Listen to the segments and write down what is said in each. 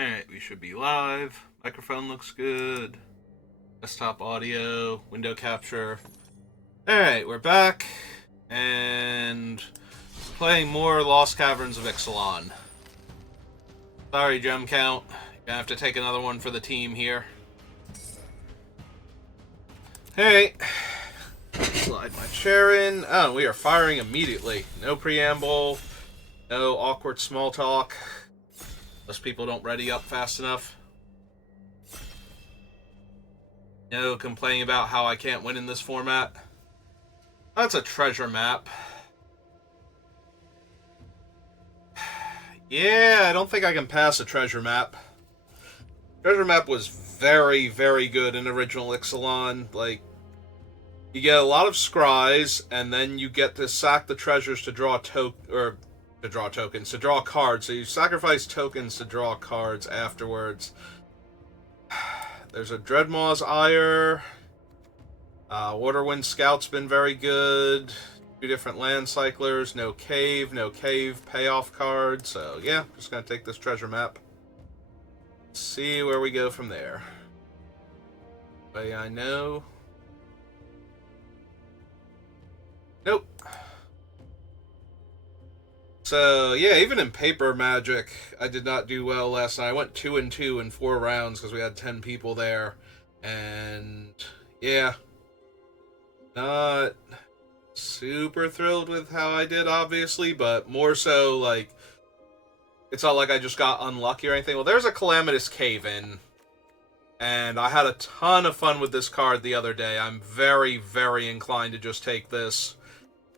Alright, we should be live. Microphone looks good. Desktop audio, window capture. Alright, we're back. And playing more Lost Caverns of Ixalan. Sorry, gem count. Gonna have to take another one for the team here. Alright. Slide my chair in. Oh, we are firing immediately. No preamble. No awkward small talk. Most people don't ready up fast enough. No complaining about how I can't win in this format. That's a treasure map. Yeah, I don't think I can pass a treasure map. Treasure map was very, very good in original Ixalan. Like, you get a lot of scries, and then you get to sack the treasures to draw tokens, to draw cards. So you sacrifice tokens to draw cards afterwards. There's a Dreadmaw's Ire. Waterwind Scout's been very good. Two different land cyclers. No cave payoff card. So yeah, just gonna take this treasure map. See where we go from there. Way I know. Nope. So yeah, even in paper magic, I did not do well last night. I went 2-2 in 4 rounds because we had 10 people there, and yeah, not super thrilled with how I did, obviously, but more so like it's not like I just got unlucky or anything. Well, there's a Calamitous Cave-In, and I had a ton of fun with this card the other day. I'm very, very inclined to just take this.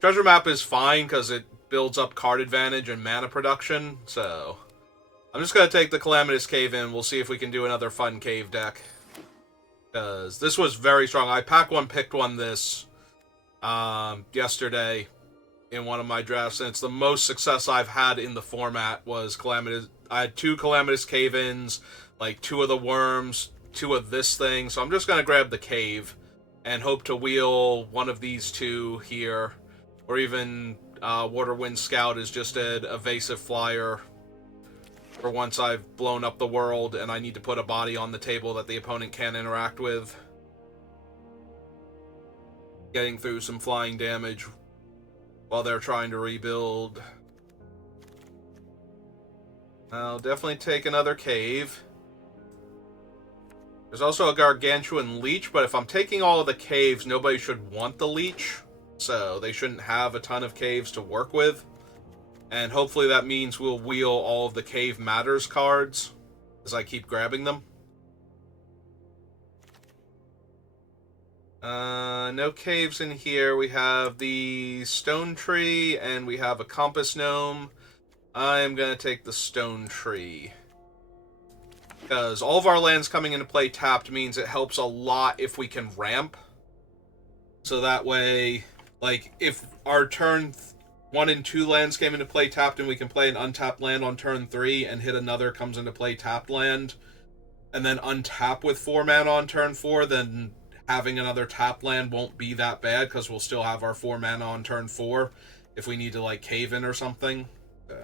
Treasure map is fine because it builds up card advantage and mana production, so I'm just going to take the Calamitous Cave-In. We'll see if we can do another fun cave deck, because this was very strong. I picked one this yesterday in one of my drafts, and it's the most success I've had in the format. Was Calamitous. I had 2 Calamitous Cave-Ins, like 2 of the worms, 2 of this thing, so I'm just going to grab the cave and hope to wheel one of these 2 here, or even Waterwind Scout is just an evasive flyer for once I've blown up the world and I need to put a body on the table that the opponent can't interact with. Getting through some flying damage while they're trying to rebuild. I'll definitely take another cave. There's also a Gargantuan Leech, but if I'm taking all of the caves, nobody should want the Leech, so they shouldn't have a ton of caves to work with. And hopefully that means we'll wheel all of the Cave Matters cards as I keep grabbing them. No caves in here. We have the Stone Tree, and we have a Compass Gnome. I am going to take the Stone Tree, because all of our lands coming into play tapped means it helps a lot if we can ramp. So that way, like, if our turn 1 and 2 lands came into play tapped and we can play an untapped land on turn 3 and hit another comes into play tapped land, and then untap with 4 mana on turn 4, then having another tapped land won't be that bad, because we'll still have our 4 mana on turn 4 if we need to, like, cave in or something. So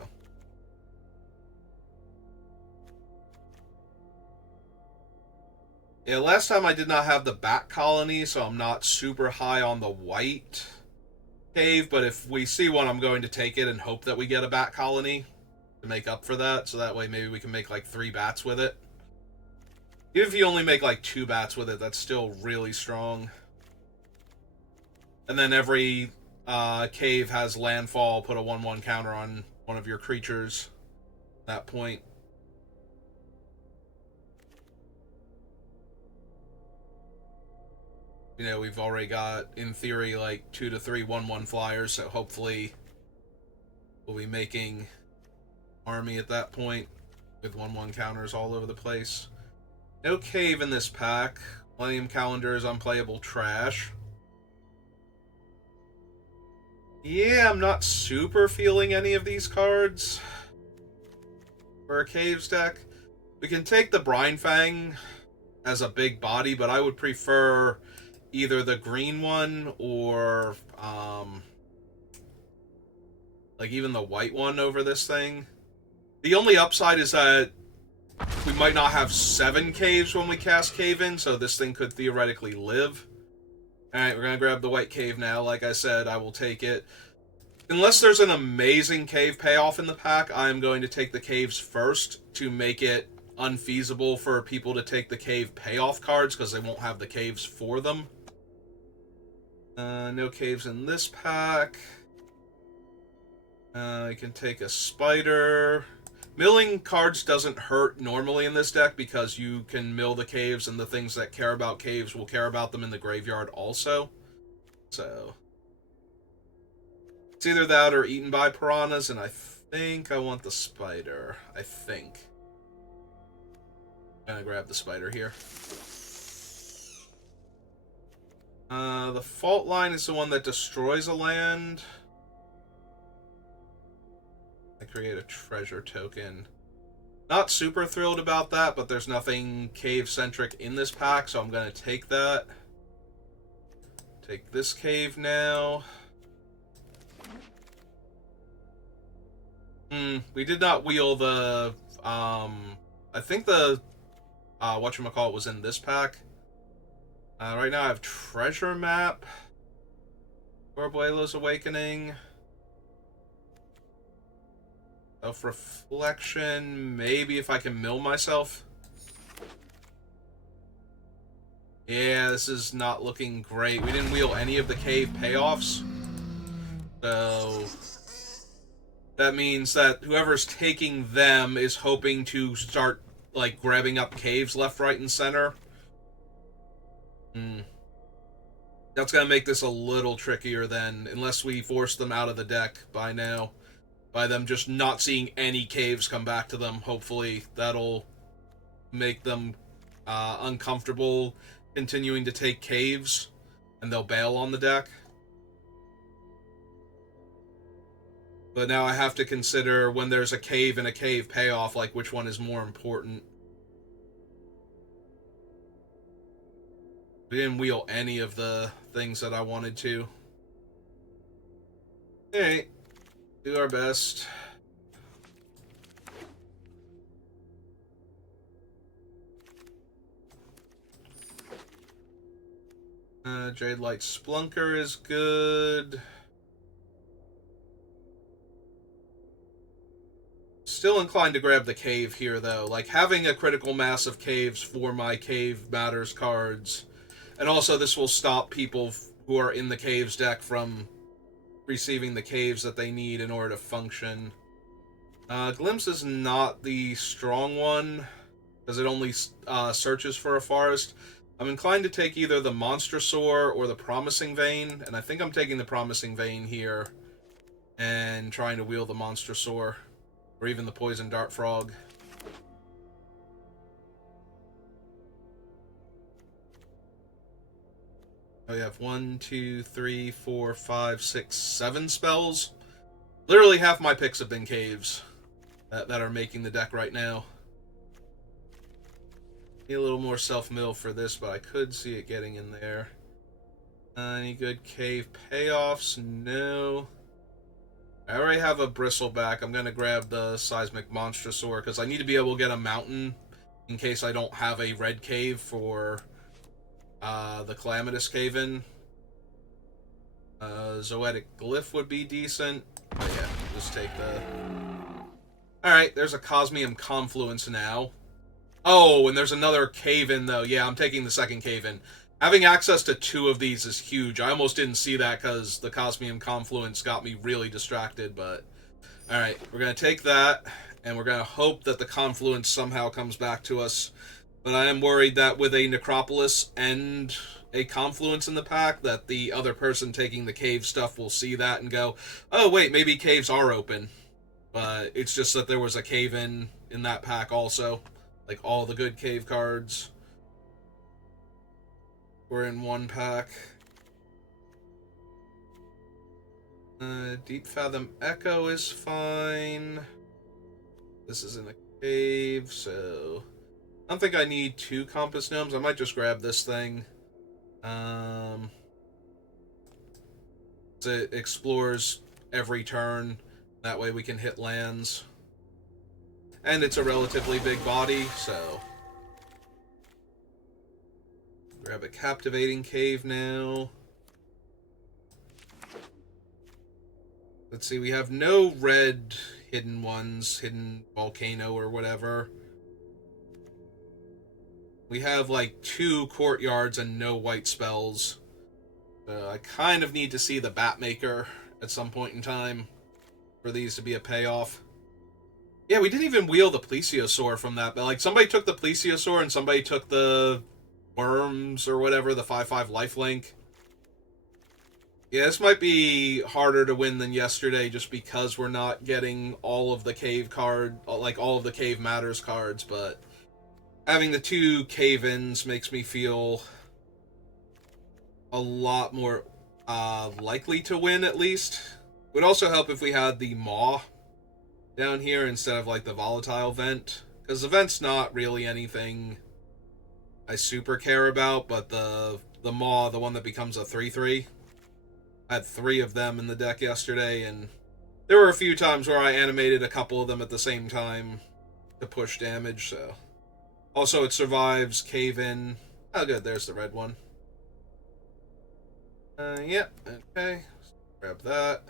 yeah, last time I did not have the Bat Colony, so I'm not super high on the white cave, but if we see one, I'm going to take it and hope that we get a Bat Colony to make up for that, so that way maybe we can make like 3 bats with it. Even if you only make like 2 bats with it, that's still really strong. And then every cave has landfall, put a 1/1 counter on one of your creatures at that point. You know, we've already got, in theory, like 2 to 3 1/1 flyers, so hopefully we'll be making army at that point with 1/1 counters all over the place. No cave in this pack. Millennium Calendar is unplayable trash. Yeah, I'm not super feeling any of these cards for a caves deck. We can take the Brine Fang as a big body, but I would prefer either the green one or like even the white one over this thing. The only upside is that we might not have 7 caves when we cast Cave In, so this thing could theoretically live. Alright, we're gonna grab the white cave now. Like I said, I will take it. Unless there's an amazing cave payoff in the pack, I'm going to take the caves first to make it unfeasible for people to take the cave payoff cards because they won't have the caves for them. No caves in this pack. I can take a spider. Milling cards doesn't hurt normally in this deck because you can mill the caves and the things that care about caves will care about them in the graveyard also. So it's either that or eaten by piranhas, and I think I want the spider. I think. I'm gonna grab the spider here. The fault line is the one that destroys a land. I create a treasure token. Not super thrilled about that, but there's nothing cave-centric in this pack, so I'm going to take that. Take this cave now. We did not wheel the... I think the... whatchamacallit was in this pack. Right now I have Treasure Map. Orbuelo's Awakening. Self-reflection. Maybe if I can mill myself. Yeah, this is not looking great. We didn't wheel any of the cave payoffs. So that means that whoever's taking them is hoping to start, like, grabbing up caves left, right, and center. That's going to make this a little trickier then, unless we force them out of the deck by now. By them just not seeing any caves come back to them. Hopefully that'll make them uncomfortable continuing to take caves, and they'll bail on the deck. But now I have to consider when there's a cave and a cave payoff, like which one is more important. We didn't wheel any of the things that I wanted to. Alright. Do our best. Jade Light Splunker is good. Still inclined to grab the cave here, though. Like, having a critical mass of caves for my Cave Matters cards. And also, this will stop people who are in the caves deck from receiving the caves that they need in order to function. Glimpse is not the strong one, because it only searches for a forest. I'm inclined to take either the Monstrosaur or the Promising Vein, and I think I'm taking the Promising Vein here and trying to wheel the Monstrosaur, or even the Poison Dart Frog. We have 1, 2, 3, 4, 5, 6, 7 spells. Literally half my picks have been caves that are making the deck right now. Need a little more self-mill for this, but I could see it getting in there. Any good cave payoffs? No. I already have a Bristleback. I'm going to grab the Seismic Monstrosaur because I need to be able to get a mountain in case I don't have a red cave for the Calamitous Cave-In. Zoetic Glyph would be decent. But yeah, just take the... Alright, there's a Cosmium Confluence now. Oh, and there's another Cave-In, though. Yeah, I'm taking the second Cave-In. Having access to 2 of these is huge. I almost didn't see that because the Cosmium Confluence got me really distracted, but... Alright, we're going to take that, and we're going to hope that the Confluence somehow comes back to us. But I am worried that with a Necropolis and a Confluence in the pack, that the other person taking the cave stuff will see that and go, oh, wait, maybe caves are open. But it's just that there was a Cave-In that pack also. Like, all the good cave cards were in one pack. Deep Fathom Echo is fine. This is in a cave, so... I don't think I need 2 Compass Gnomes. I might just grab this thing. It explores every turn. That way we can hit lands. And it's a relatively big body, so... Grab a captivating cave now. Let's see, we have no red hidden ones, hidden volcano or whatever. We have like 2 courtyards and no white spells. I kind of need to see the Batmaker at some point in time for these to be a payoff. Yeah, we didn't even wheel the Plesiosaur from that, but like somebody took the Plesiosaur and somebody took the worms or whatever, the 5/5 lifelink. Yeah, this might be harder to win than yesterday just because we're not getting all of the cave card, like all of the cave matters cards, but having the 2 cave-ins makes me feel a lot more likely to win, at least. It would also help if we had the Maw down here instead of like the volatile vent, because the vent's not really anything I super care about, but the Maw, the one that becomes a 3/3, I had 3 of them in the deck yesterday, and there were a few times where I animated a couple of them at the same time to push damage, so. Also, it survives cave-in. Oh, good, there's the red one. Yep, okay. Grab that.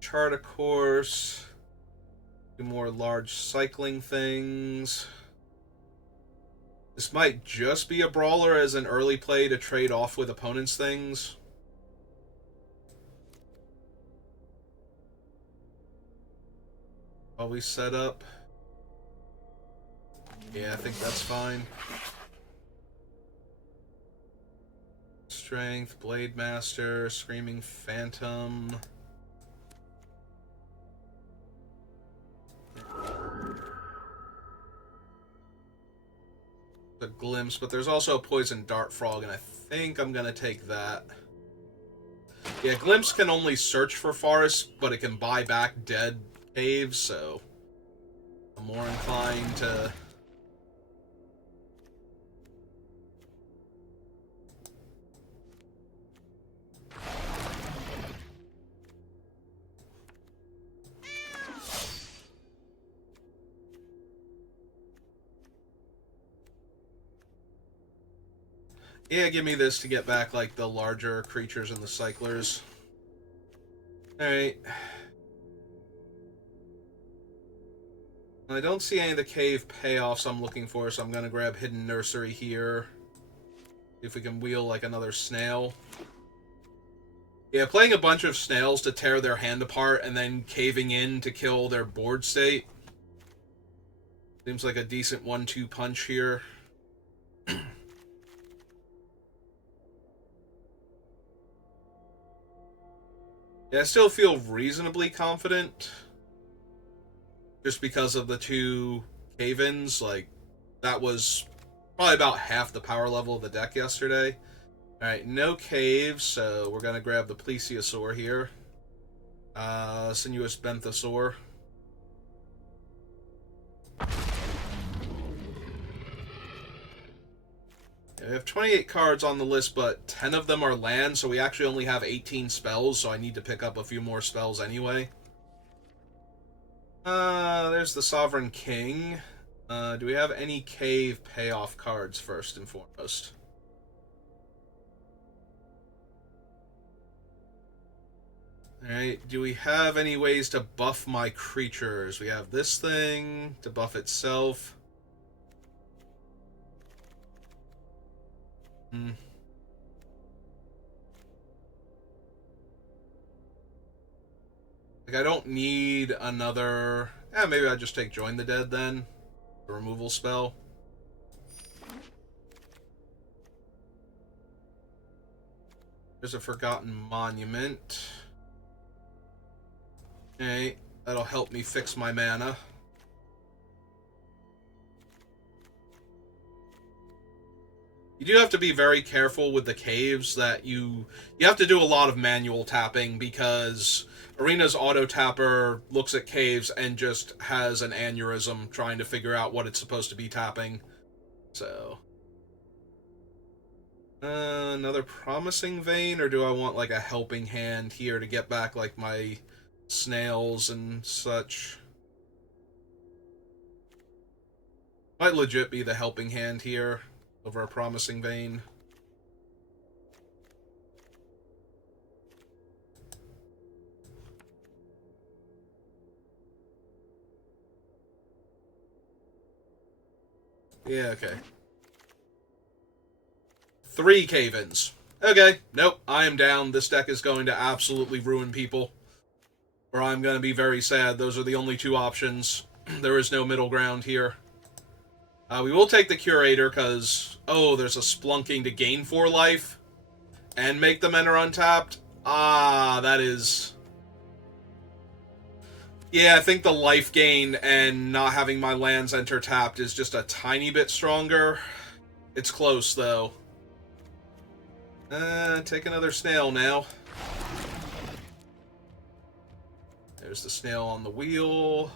Chart a course. Do more large cycling things. This might just be a brawler as an early play to trade off with opponents' things. While we set up. Yeah, I think that's fine. Strength, Blade Master, Screaming Phantom. A Glimpse, but there's also a Poison Dart Frog, and I think I'm gonna take that. Yeah, Glimpse can only search for forests, but it can buy back dead caves, so I'm more inclined to... Yeah, give me this to get back, like, the larger creatures and the cyclers. Alright. I don't see any of the cave payoffs I'm looking for, so I'm gonna grab Hidden Nursery here. See if we can wheel, like, another snail. Yeah, playing a bunch of snails to tear their hand apart and then caving in to kill their board state. Seems like a decent 1-2 punch here. Yeah, I still feel reasonably confident. Just because of the 2 cave-ins. Like, that was probably about half the power level of the deck yesterday. Alright, no caves, so we're gonna grab the Plesiosaur here. Sinuous Benthosaur. We have 28 cards on the list, but 10 of them are land, so we actually only have 18 spells, so I need to pick up a few more spells anyway. There's the Sovereign King. Do we have any cave payoff cards first and foremost? Alright, do we have any ways to buff my creatures? We have this thing to buff itself. Like, I don't need another... maybe I'll just take Join the Dead then. The removal spell. There's a Forgotten Monument. Okay, that'll help me fix my mana. You do have to be very careful with the caves that you have to do a lot of manual tapping because Arena's auto tapper looks at caves and just has an aneurysm trying to figure out what it's supposed to be tapping. So Another promising vein, or do I want like a helping hand here to get back like my snails and such? Might legit be the helping hand here over a promising vein. Yeah, okay. 3 cave-ins. Okay, nope, I am down. This deck is going to absolutely ruin people. Or I'm going to be very sad. Those are the only 2 options. There is no middle ground here. We will take the Curator, because... Oh, there's a Splunking to gain 4 life. And make them enter untapped. Ah, that is... Yeah, I think the life gain and not having my lands enter tapped is just a tiny bit stronger. It's close, though. Take another snail now. There's the snail on the wheel.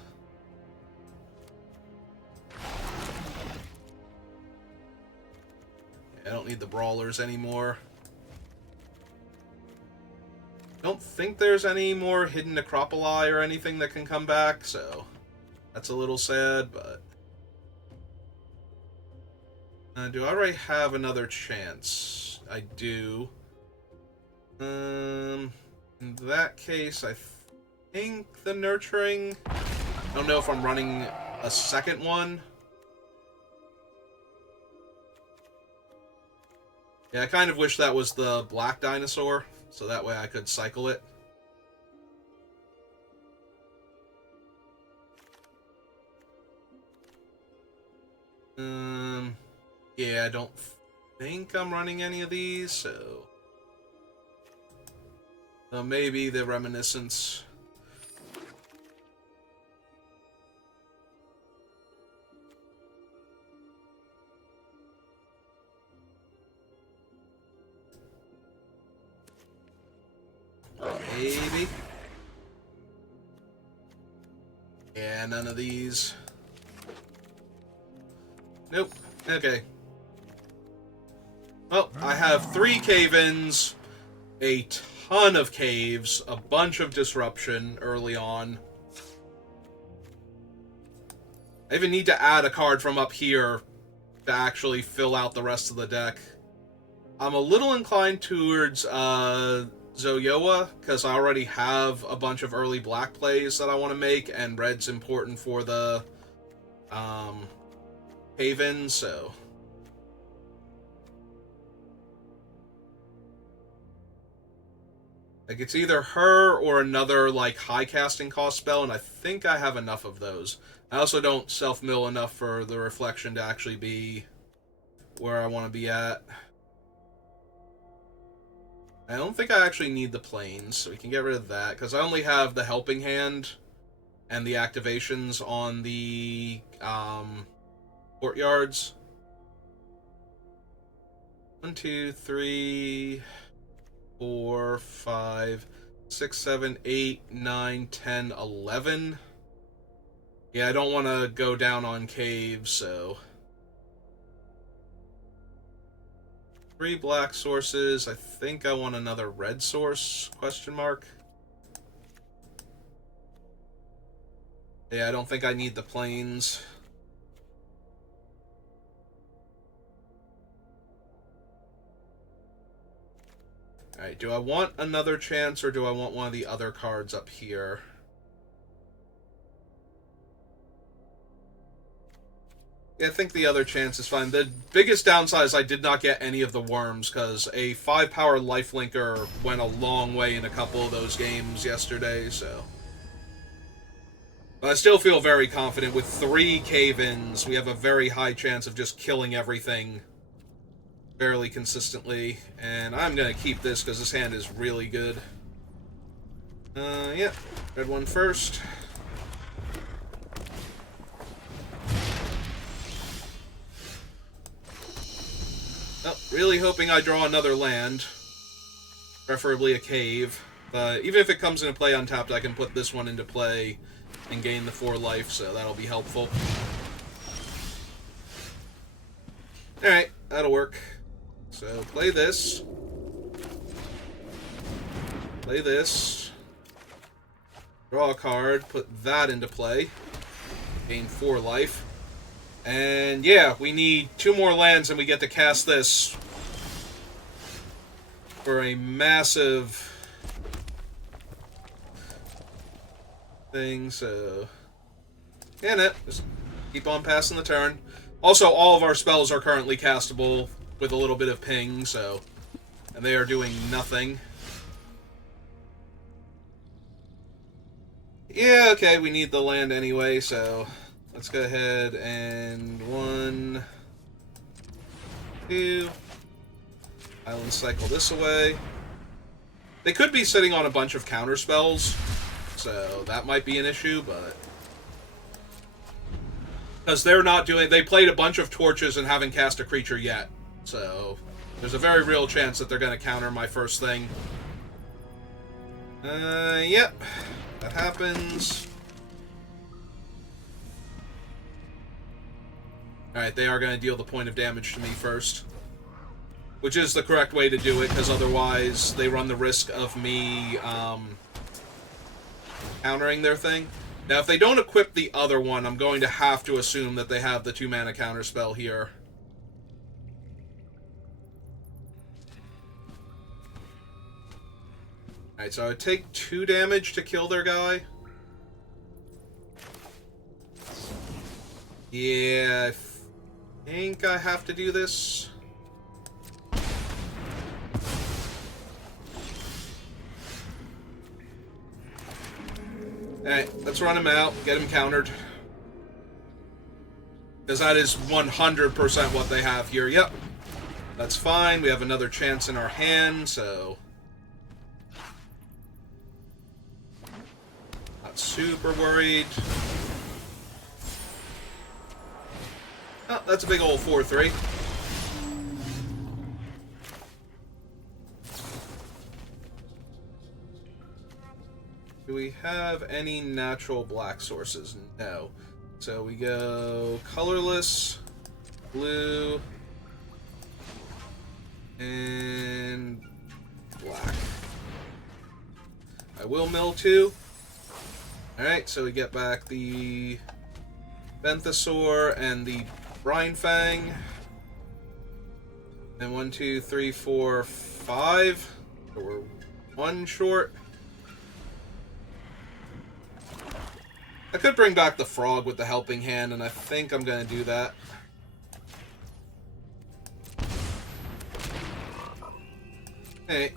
I don't need the brawlers anymore. Don't think there's any more hidden necropoli or anything that can come back, so that's a little sad, but... do I already have another chance? I do. In that case, I think the nurturing... I don't know if I'm running a second one. Yeah, I kind of wish that was the black dinosaur, so that way I could cycle it. Yeah, I don't think I'm running any of these, so... maybe the Reminiscence. Maybe. Yeah, none of these. Nope. Okay. Well, I have 3 cave-ins, a ton of caves, a bunch of disruption early on. I even need to add a card from up here to actually fill out the rest of the deck. I'm a little inclined towards Zoyoa, because I already have a bunch of early black plays that I want to make, and red's important for the Haven, so... Like, it's either her or another, like, high casting cost spell, and I think I have enough of those. I also don't self-mill enough for the reflection to actually be where I want to be at. I don't think I actually need the planes, so we can get rid of that, because I only have the helping hand and the activations on the courtyards. 1, 2, 3, 4, 5, 6, 7, 8, 9, 10, 11. Yeah, I don't want to go down on caves, so... 3 black sources. I think I want another red source, question mark. Yeah, I don't think I need the planes. Alright, do I want another chance, or do I want one of the other cards up here? Yeah, I think the other chance is fine. The biggest downside is I did not get any of the worms, because a 5-power lifelinker went a long way in a couple of those games yesterday, so... But I still feel very confident. With 3 cave-ins, we have a very high chance of just killing everything fairly consistently. And I'm going to keep this, because this hand is really good. Yeah. Red one first. Oh, really hoping I draw another land. Preferably a cave. But even if it comes into play untapped, I can put this one into play and gain the 4 life, so that'll be helpful. Alright, that'll work. So play this. Play this. Draw a card. Put that into play. Gain 4 life. And yeah, we need 2 more lands and we get to cast this for a massive thing, so and it just keep on passing the turn. Also, all of our spells are currently castable with a little bit of ping, so and they are doing nothing. Yeah, okay, we need the land anyway, so let's go ahead and 1, 2. Island cycle this away. They could be sitting on a bunch of counter spells, so that might be an issue, but because they're not doing, they played a bunch of torches and haven't cast a creature yet, so there's a very real chance that they're going to counter my first thing. Yep, that happens. Alright, they are going to deal the point of damage to me first. Which is the correct way to do it, because otherwise they run the risk of me countering their thing. Now, if they don't equip the other one, I'm going to have to assume that they have the 2-mana counterspell here. Alright, so I would take 2 damage to kill their guy. Yeah, I think I have to do this. Alright, let's run him out, get him countered. Because that is 100% what they have here. Yep, that's fine. We have another chance in our hand, so not super worried. Oh, that's a big old 4-3. Do we have any natural black sources? No. So we go colorless, blue, and black. I will mill 2. Alright, so we get back the Benthesaur and the Brine Fang. And 1, 2, 3, 4, 5. So we're 1 short. I could bring back the frog with the helping hand, and I think I'm going to do that. Hey.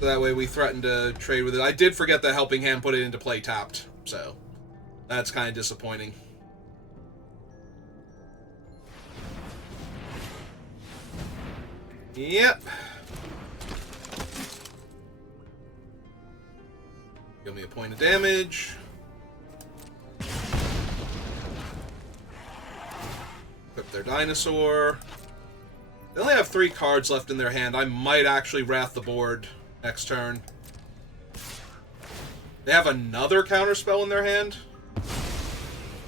So that way we threaten to trade with it. I did forget the helping hand, put it into play tapped, so that's kind of disappointing. Yep. Give me a point of damage. Equip their dinosaur. They only have 3 cards left in their hand. I might actually wrath the board next turn. They have another counterspell in their hand.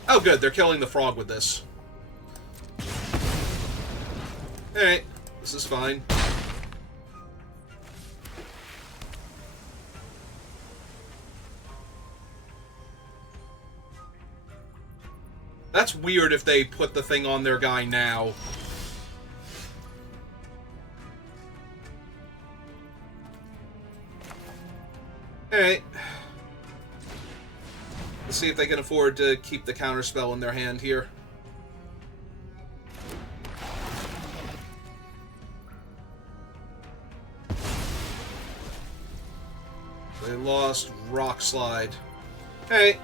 Oh, good. They're killing the frog with this. Alright. This is fine. That's weird if they put the thing on their guy now. Alright. Let's see if they can afford to keep the counterspell in their hand here. They lost Rock Slide. Alright.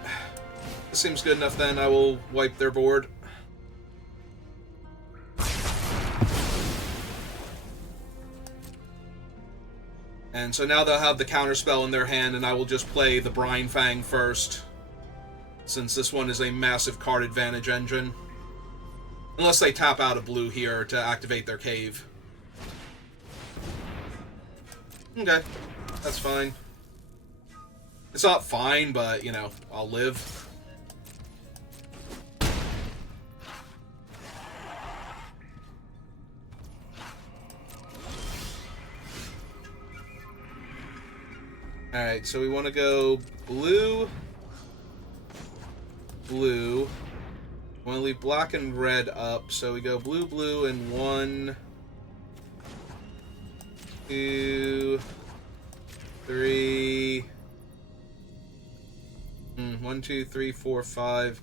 This seems good enough then. I will wipe their board. And so now they'll have the counterspell in their hand, and I will just play the Brine Fang first, since this one is a massive card advantage engine. Unless they tap out a blue here to activate their cave. Okay, that's fine. It's not fine, but, you know, I'll live. Alright, so we want to go blue, blue. We want to leave black and red up, so we go blue, blue, and 1, 2, 3. 1, 2, 3, 4, 5.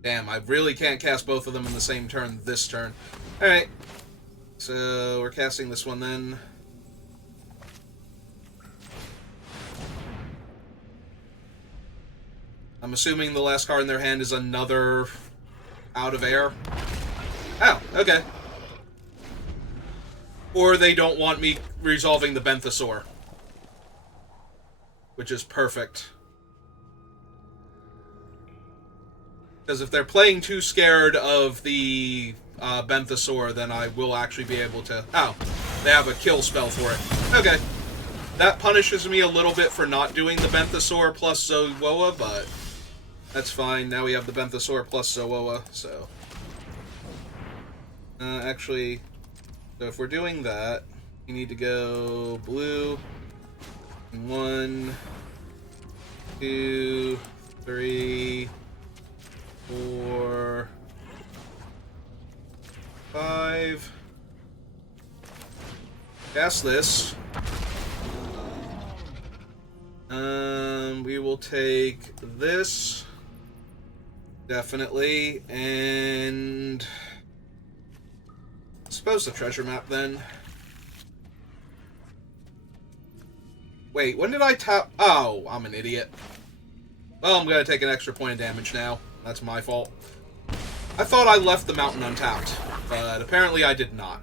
Damn, I really can't cast both of them in the same turn this turn. Alright. So, we're casting this one then. I'm assuming the last card in their hand is another out of air. Oh, okay. Or they don't want me resolving the Benthesaur. Which is perfect. Because if they're playing too scared of the Benthesaur, then I will actually be able to... Oh, they have a kill spell for it. Okay. That punishes me a little bit for not doing the Benthesaur plus Zowoa, but that's fine. Now we have the Benthesaur plus Zowoa, so... actually, so if we're doing that, you need to go blue, 1, 2, 3, 4, 5. Cast this. We will take this. Definitely. And I suppose the treasure map then. Wait, when did I tap? Oh, I'm an idiot. Well, I'm gonna take an extra point of damage now. That's my fault. I thought I left the mountain untapped, but apparently I did not.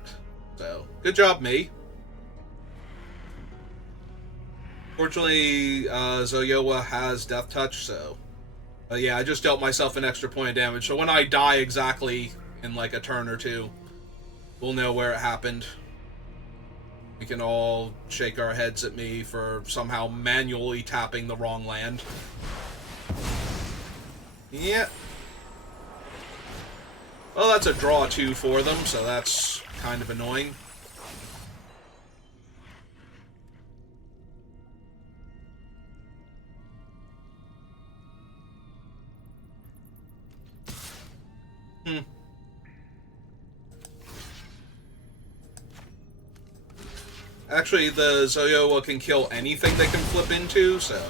So, good job, me. Fortunately, Zoyowa has Death Touch, so... yeah, I just dealt myself an extra point of damage, so when I die exactly in like a turn or two, we'll know where it happened. We can all shake our heads at me for somehow manually tapping the wrong land. Yeah. Well, that's a draw 2 for them, so that's kind of annoying. Actually, the Zoyowa can kill anything they can flip into, so...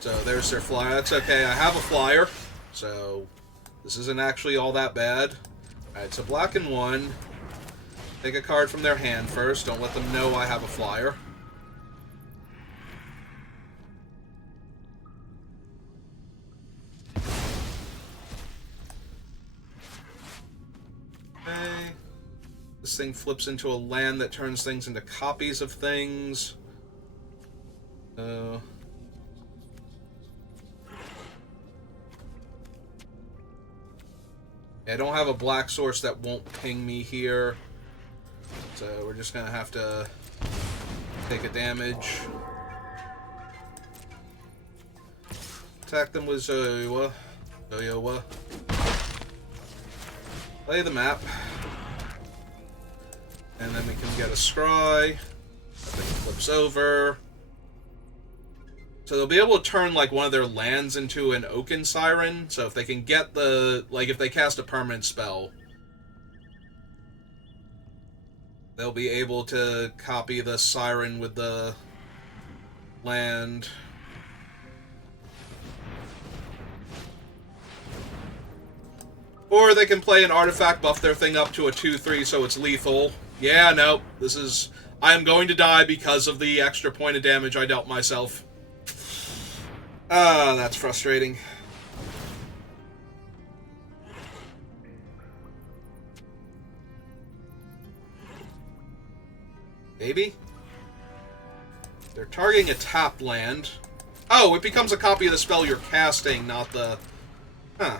So there's their flyer. That's okay, I have a flyer, so this isn't actually all that bad. Alright, so black and 1. Take a card from their hand first. Don't let them know I have a flyer. Okay. This thing flips into a land that turns things into copies of things. I don't have a black source that won't ping me here. So we're just gonna have to take a damage. Attack them with Zoyowa. Play the map. And then we can get a scry. That thing flips over. So they'll be able to turn, like, one of their lands into an Oaken Siren. So if they can get the... Like, if they cast a permanent spell, they'll be able to copy the Siren with the land. Or they can play an artifact, buff their thing up to a 2/3 so it's lethal. Yeah, no, this is... I am going to die because of the extra point of damage I dealt myself. Ah, that's frustrating. Maybe? They're targeting a tapped land. Oh, it becomes a copy of the spell you're casting, not the... Huh.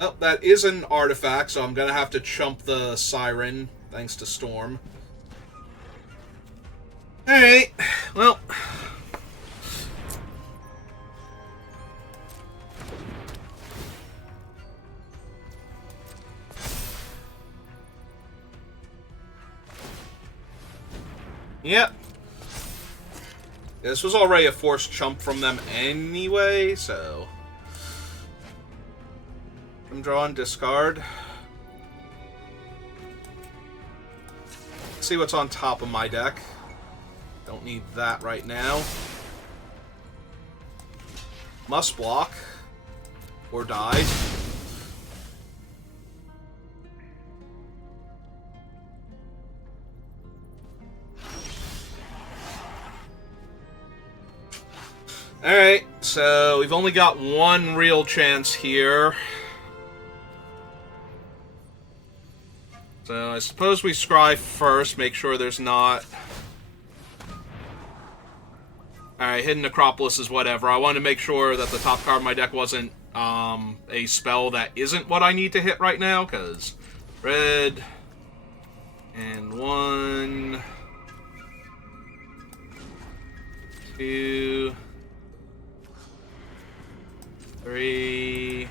Oh, that is an artifact, so I'm gonna have to chump the Siren, thanks to Storm. Alright, well... Yep. This was already a forced chump from them anyway, so... I'm drawing discard. Let's see what's on top of my deck. Don't need that right now. Must block. Or die. Alright, so we've only got one real chance here. So I suppose we scry first, make sure there's not... Alright, Hidden Necropolis is whatever. I wanted to make sure that the top card of my deck wasn't a spell that isn't what I need to hit right now, because red and 1, 2, 3,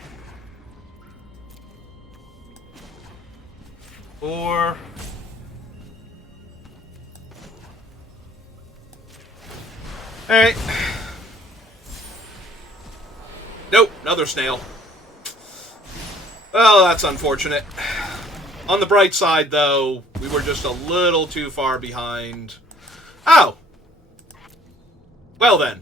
4. Alright. Nope, another snail. Well, that's unfortunate. On the bright side, though, we were just a little too far behind. Oh! Well then.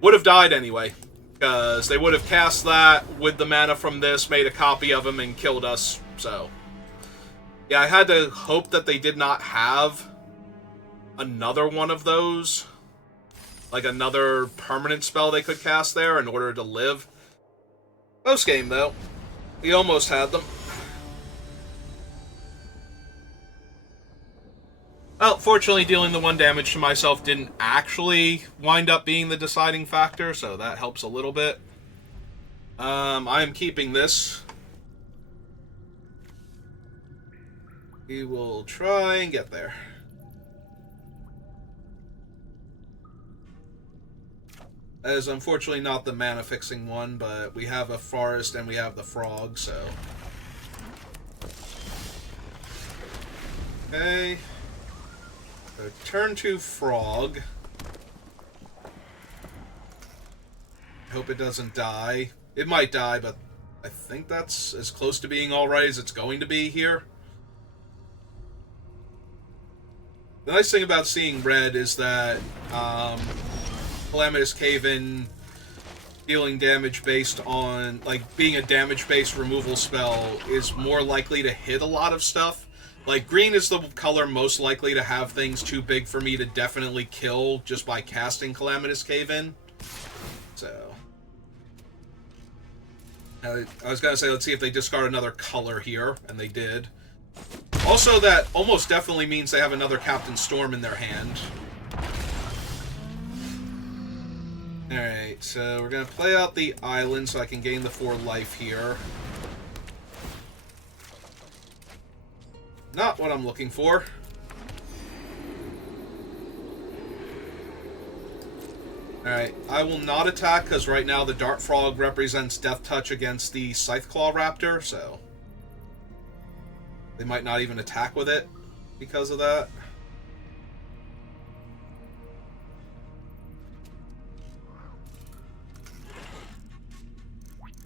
Would have died anyway. Because they would have cast that with the mana from this, made a copy of him, and killed us, so... Yeah, I had to hope that they did not have another one of those. Like another permanent spell they could cast there in order to live. Post game, though. We almost had them. Well, fortunately, dealing the 1 damage to myself didn't actually wind up being the deciding factor, so that helps a little bit. I am keeping this. We will try and get there. That is unfortunately not the mana fixing one, but we have a forest and we have the frog, so... Okay. So turn 2 frog. Hope it doesn't die. It might die, but I think that's as close to being alright as it's going to be here. The nice thing about seeing red is that Calamitous Cave-In dealing damage based on, like, being a damage-based removal spell is more likely to hit a lot of stuff. Like, green is the color most likely to have things too big for me to definitely kill just by casting Calamitous Cave-In. So... I was gonna say, let's see if they discard another color here, and they did. Also, that almost definitely means they have another Captain Storm in their hand. Alright, so we're gonna play out the island so I can gain the 4 life here. Not what I'm looking for. Alright, I will not attack because right now the Dart Frog represents Death Touch against the Scytheclaw Raptor, so... They might not even attack with it because of that.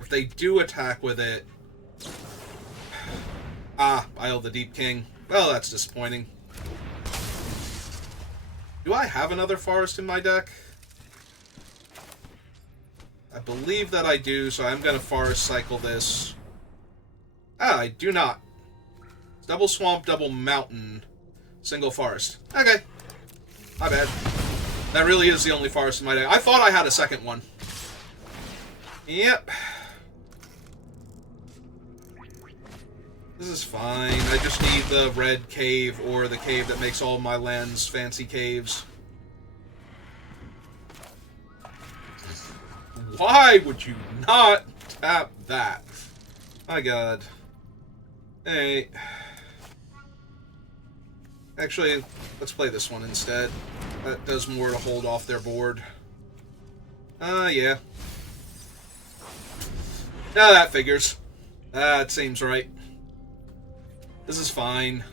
If they do attack with it... Ah, Isle of the Deep King. Well, that's disappointing. Do I have another forest in my deck? I believe that I do, so I'm going to forest cycle this. Ah, I do not. Double swamp, double mountain, single forest. Okay. My bad. That really is the only forest in my deck. I thought I had a second one. Yep. This is fine. I just need the red cave or the cave that makes all my lands fancy caves. Why would you not tap that? My god. Hey. Actually, let's play this one instead. That does more to hold off their board. Yeah. Now that figures. That seems right. This is fine.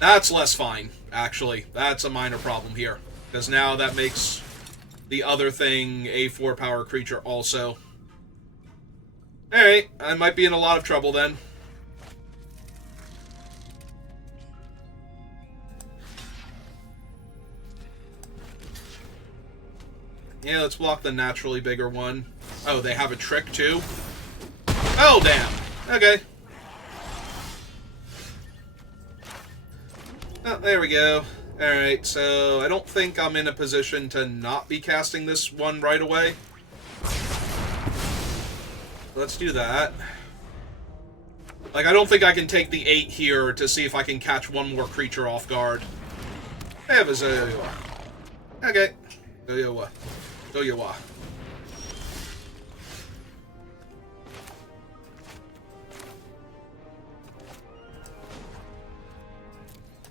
That's less fine, actually. That's a minor problem here. Because now that makes the other thing a 4-power creature also. Alright, I might be in a lot of trouble then. Yeah, let's block the naturally bigger one. Oh, they have a trick too? Oh, damn. Okay. Oh, there we go. Alright, so I don't think I'm in a position to not be casting this one right away. Let's do that. Like, I don't think I can take the 8 here to see if I can catch one more creature off guard. I have a Zoyowa. Okay. Zoyowa. Zoyowa.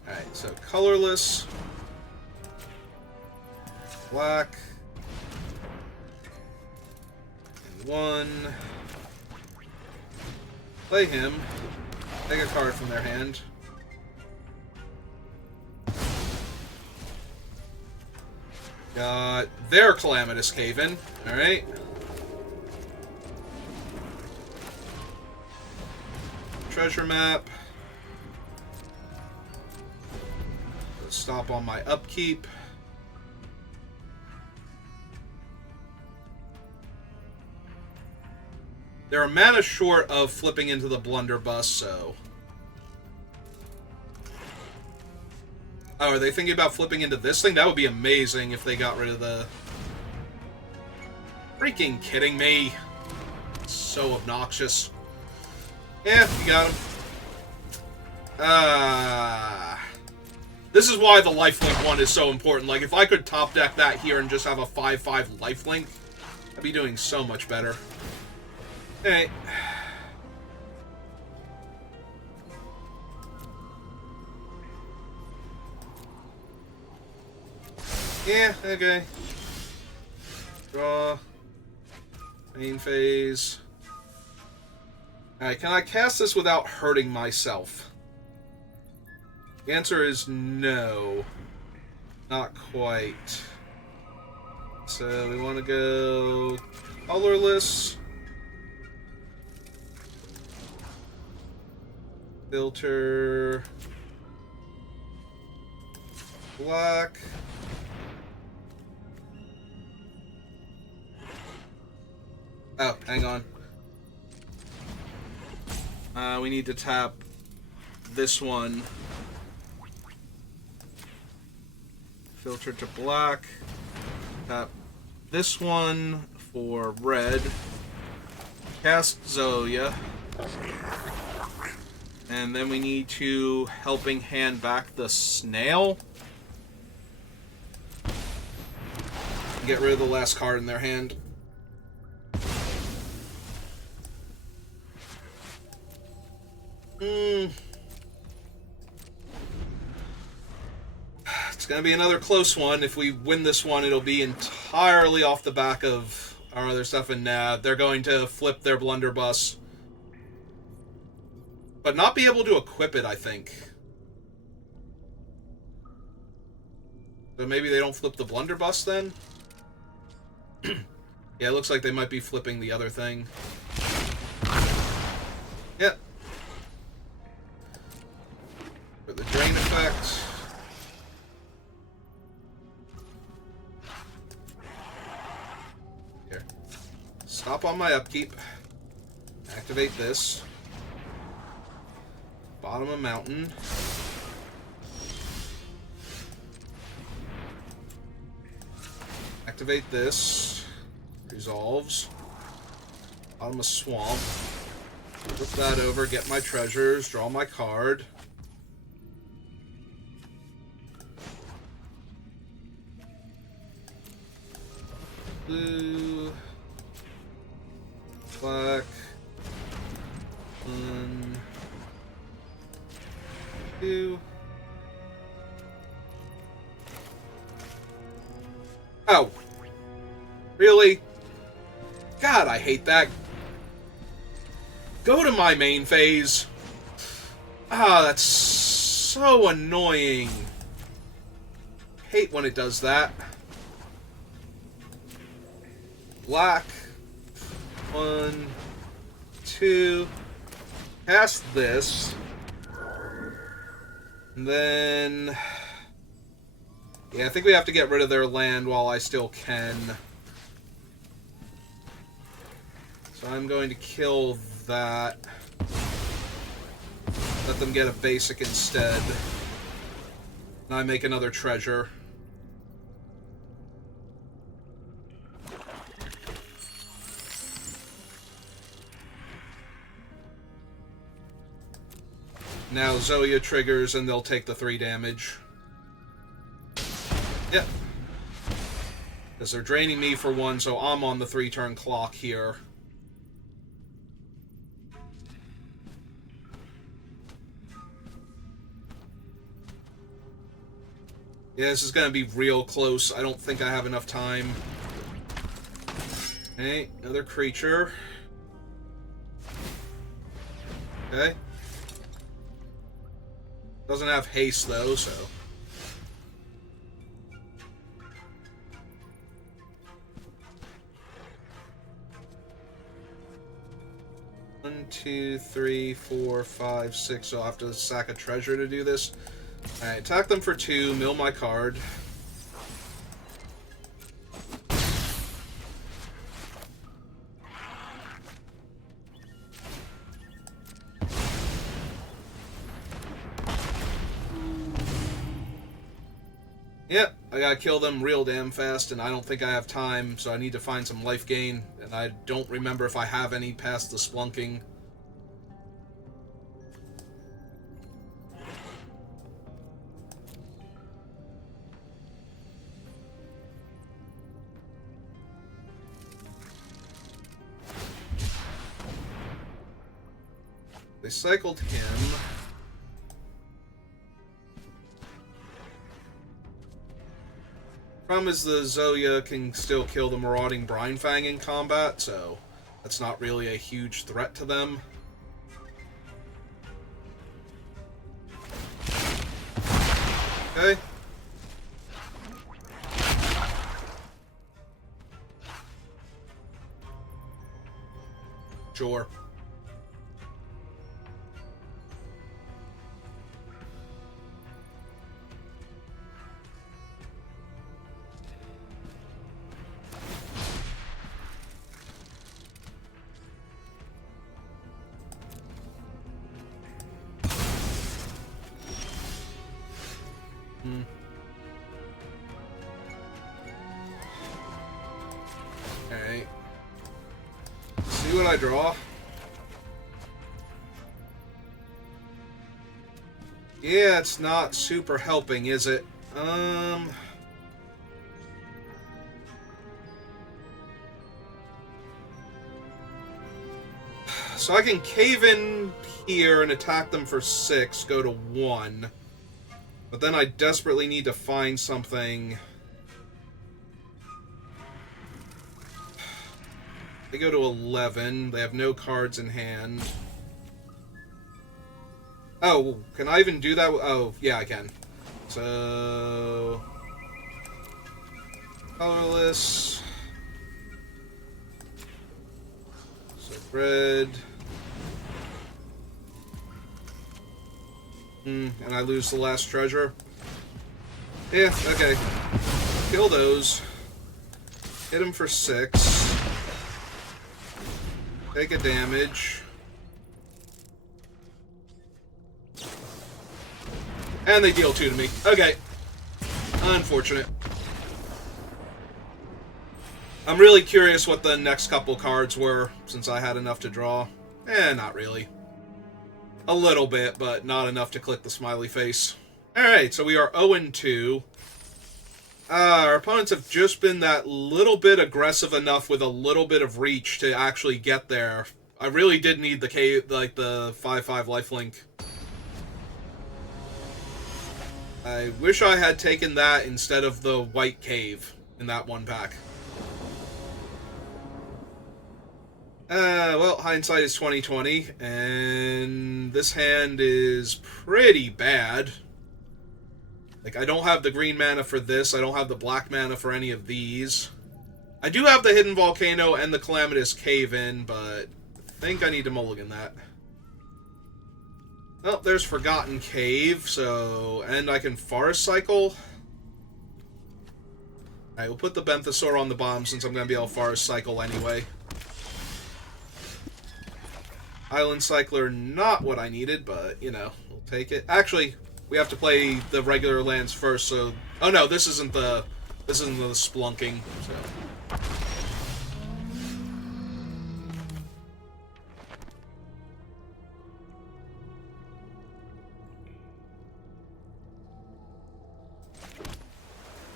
Alright, so colorless. Black. And 1. Play him. Take a card from their hand. Got their Calamitous Cave-In. Alright. Treasure map. Let's stop on my upkeep. They're a mana short of flipping into the Blunderbuss, so... Oh, are they thinking about flipping into this thing? That would be amazing if they got rid of the... Freaking kidding me. So obnoxious. Yeah, you got him. This is why the lifelink one is so important. Like, if I could top deck that here and just have a 5/5 lifelink, I'd be doing so much better. Alright. Yeah, okay. Draw. Main phase. Alright, can I cast this without hurting myself? The answer is no. Not quite. So we want to go colorless. Filter. Black. Oh, hang on. We need to tap this one. Filter to black. Tap this one for red. Cast Zoya. And then we need to helping hand back the snail. Get rid of the last card in their hand. It's gonna be another close one. If we win this one, it'll be entirely off the back of our other stuff, and they're going to flip their Blunderbuss. But not be able to equip it, I think. So maybe they don't flip the Blunderbuss then? Yeah, it looks like they might be flipping the other thing. Yep. For the drain effect. Here. Stop on my upkeep. Activate this. Bottom of mountain. Activate this. Resolves. Bottom of swamp. Flip that over, get my treasures, draw my card. Blue. Black. 1, 2. Oh. Really? God, I hate that. Go to my main phase. Ah, that's so annoying. Hate when it does that. Black. 1, 2. Cast this. And then... yeah, I think we have to get rid of their land while I still can. So I'm going to kill that. Let them get a basic instead. And I make another treasure. Now Zoya triggers and they'll take the 3 damage. Yep. Because they're draining me for 1, so I'm on the 3-turn clock here. Yeah, this is going to be real close. I don't think I have enough time. Okay, another creature. Okay. Doesn't have haste, though, so... 1, 2, 3, 4, 5, 6. So I'll have to sack a treasure to do this. Alright, attack them for 2, mill my card. Yep, I gotta kill them real damn fast, and I don't think I have time, so I need to find some life gain, and I don't remember if I have any past the splunking. They cycled him. Problem is the Zoya can still kill the Marauding Brinefang in combat, so that's not really a huge threat to them. Okay. Sure. Alright. See what I draw? Yeah, it's not super helping, is it? So I can cave in here and attack them for 6, go to 1. But then I desperately need to find something. They go to 11. They have no cards in hand. Oh, can I even do that? Oh, yeah, I can. So... colorless. So red. And I lose the last treasure. Yeah, okay. Kill those. Hit him for 6. Take a damage. And they deal 2 to me. Okay. Unfortunate. I'm really curious what the next couple cards were, since I had enough to draw. Not really. A little bit, but not enough to click the smiley face. Alright, so we are 0-2. Our opponents have just been that little bit aggressive enough with a little bit of reach to actually get there. I really did need the 5/5 lifelink. I wish I had taken that instead of the white cave in that one pack. Well, hindsight is 20/20, and this hand is pretty bad. Like, I don't have the green mana for this. I don't have the black mana for any of these. I do have the Hidden Volcano and the Calamitous Cave-In, but I think I need to mulligan that. Oh, there's Forgotten Cave, so... And I can Forest Cycle. Alright, we'll put the Benthesaur on the bomb since I'm going to be able to Forest Cycle anyway. Island Cycler, not what I needed, but, you know, we'll take it. Actually, we have to play the regular lands first, so... Oh no, this isn't the Splunking, so...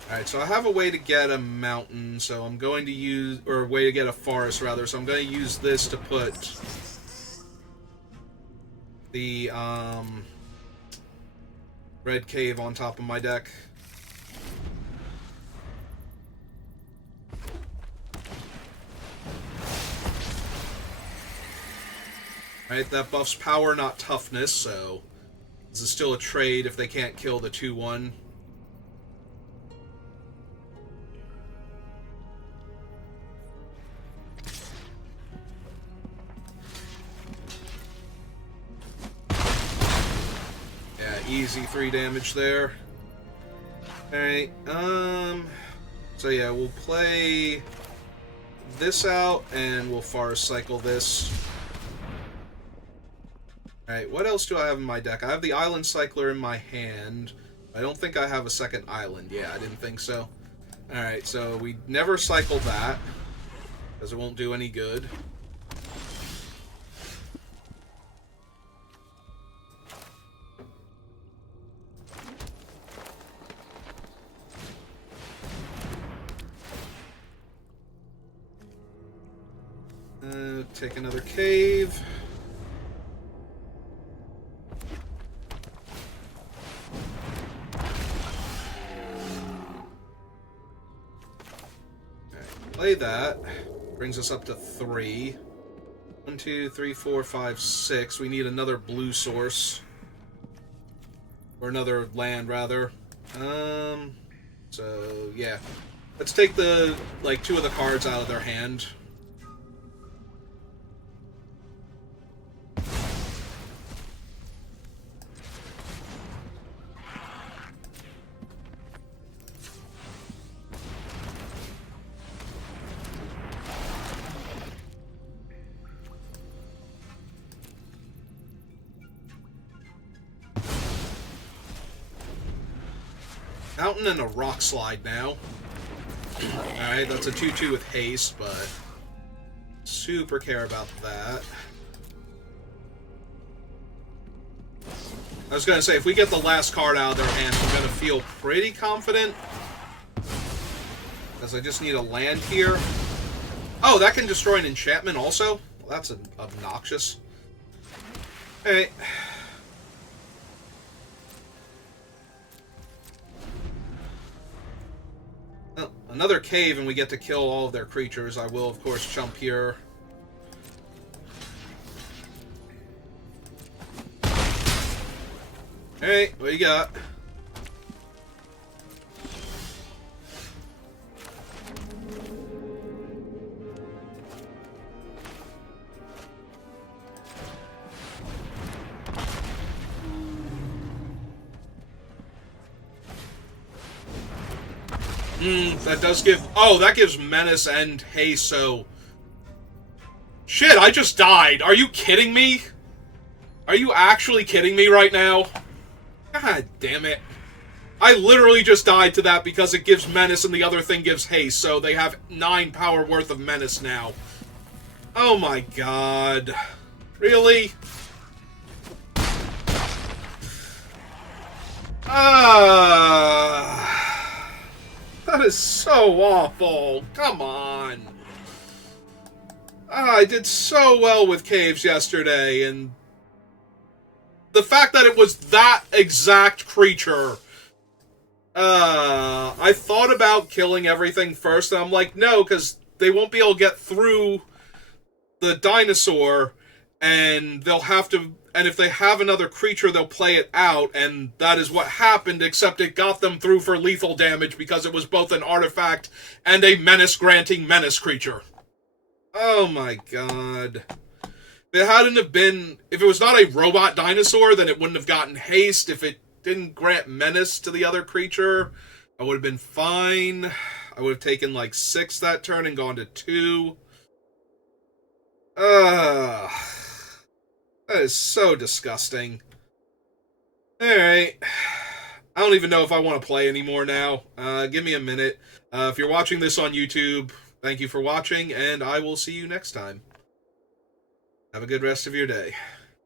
Alright, so I have a way to get a mountain, so I'm going to use... Or a way to get a forest, rather, so I'm going to use this to put... the, Red Cave on top of my deck. Right, that buffs power, not toughness, so... This is still a trade if they can't kill the 2-1. Easy 3 damage there. Alright, so yeah, we'll play this out, and we'll Forest Cycle this. Alright, what else do I have in my deck? I have the Island Cycler in my hand. I don't think I have a second island. Yeah, I didn't think so. Alright, so we never cycle that, because it won't do any good. Take another cave. Alright, play that. Brings us up to 3. 1, 2, 3, 4, 5, 6. We need another blue source. Or another land, rather. So, yeah. Let's take the, like, 2 of the cards out of their hand. Mountain and a Rock Slide now. Alright, that's a 2-2 with haste, but super care about that. I was going to say, if we get the last card out of their hand, I'm going to feel pretty confident. Because I just need a land here. Oh, that can destroy an enchantment also? Well, that's obnoxious. Alright. Oh, another cave and we get to kill all of their creatures. I will, of course, jump here. Alright, what you got? That does give... Oh, that gives Menace and Haste, so... Shit, I just died. Are you kidding me? Are you actually kidding me right now? God damn it. I literally just died to that because it gives Menace and the other thing gives Haste, so they have 9 power worth of Menace now. Oh my god. Really? That is so awful. Come on. I did so well with caves yesterday, and the fact that it was that exact creature. I thought about killing everything first, and I'm like, no, because they won't be able to get through the dinosaur, and they'll have to and if they have another creature, they'll play it out, and that is what happened, except it got them through for lethal damage because it was both an artifact and a menace-granting menace creature. Oh my god. If it hadn't have been... If it was not a robot dinosaur, then it wouldn't have gotten haste. If it didn't grant menace to the other creature, I would have been fine. I would have taken like 6 that turn and gone to 2. That is so disgusting. Alright. I don't even know if I want to play anymore now. Give me a minute. If you're watching this on YouTube, thank you for watching, and I will see you next time. Have a good rest of your day.